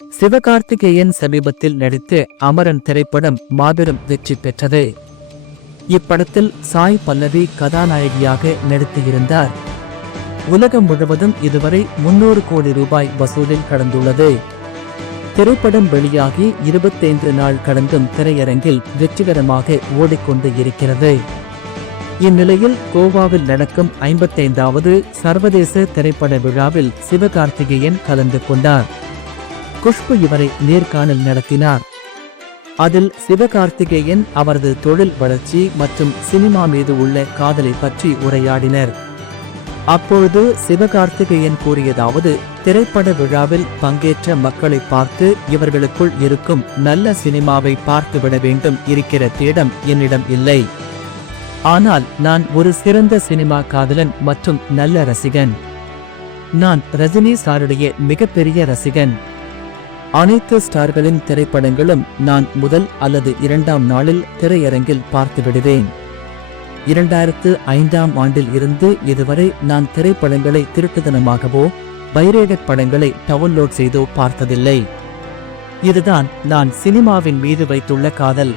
சிவகார்த்திகேயன் சமீபத்தில் நடித்த அமரன் திரைப்படம் மாபெரும் வெற்றி பெற்றது. இப்படத்தில் சாய் பல்லவி கதாநாயகியாக நடித்திருந்தார். உலகம் முழுவதும் இதுவரை 300 கோடி ரூபாய் வசூலில் கடந்துள்ளது. திரைப்படம் வெளியாகி 25 நாள் கடந்தும் திரையரங்கில் வெற்றிகரமாக ஓடிக்கொண்டு இருக்கிறது. இந்நிலையில் கோவாவில் நடக்கும் 55வது சர்வதேச திரைப்பட விழாவில் சிவகார்த்திகேயன் கலந்து கொண்டார். குஷ்பு இவரை நேர்காணல் நடத்தினார். அதில் சிவகார்த்திகேயன் அவரது தொழில் வளர்ச்சி மற்றும் சினிமா மீது உள்ள காதலை பற்றி உரையாடினர். அப்பொழுது சிவகார்த்திகேயன் கூறியதாவது, திரைப்பட விழாவில் பங்கேற்ற மக்களை பார்த்து இவர்களுக்குள் இருக்கும் நல்ல சினிமாவை பார்த்துவிட வேண்டும் இருக்கிற தேடம் என்னிடம் இல்லை. ஆனால் நான் ஒரு சிறந்த சினிமா காதலன் மற்றும் நல்ல ரசிகன். நான் ரஜினி சாருடைய மிகப்பெரிய ரசிகன். அனைத்து ஸ்டார்களின் திரைப்படங்களும் நான் முதல் அல்லது 2ஆம் நாளில் திரையரங்கில் பார்த்து விடுவேன். 2005ஆம் ஆண்டில் இருந்து இதுவரை நான் திரைப்படங்களை திருட்டுத்தனமாகவோ பைரேடட் படங்களை டவுன்லோட் செய்தோ பார்த்ததில்லை. இதுதான் நான் சினிமாவின் மீது வைத்துள்ள காதல்.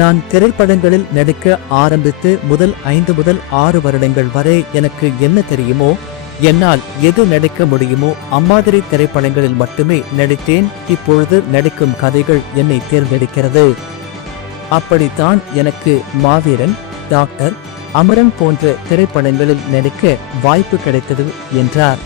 நான் திரைப்படங்களில் நடிக்க ஆரம்பித்து முதல் 5 முதல் 6 வருடங்கள் வரை எனக்கு என்ன தெரியுமோ, என்னால் எது நடிக்க முடியுமோ அம்மாதிரி திரைப்படங்களில் மட்டுமே நடித்தேன். இப்பொழுது நடிக்கும் கதைகள் என்னை தேர்ந்தெடுக்கிறது. அப்படித்தான் எனக்கு மாவீரன், டாக்டர், அமரன் போன்ற திரைப்படங்களில் நடிக்க வாய்ப்பு கிடைத்தது என்றார்.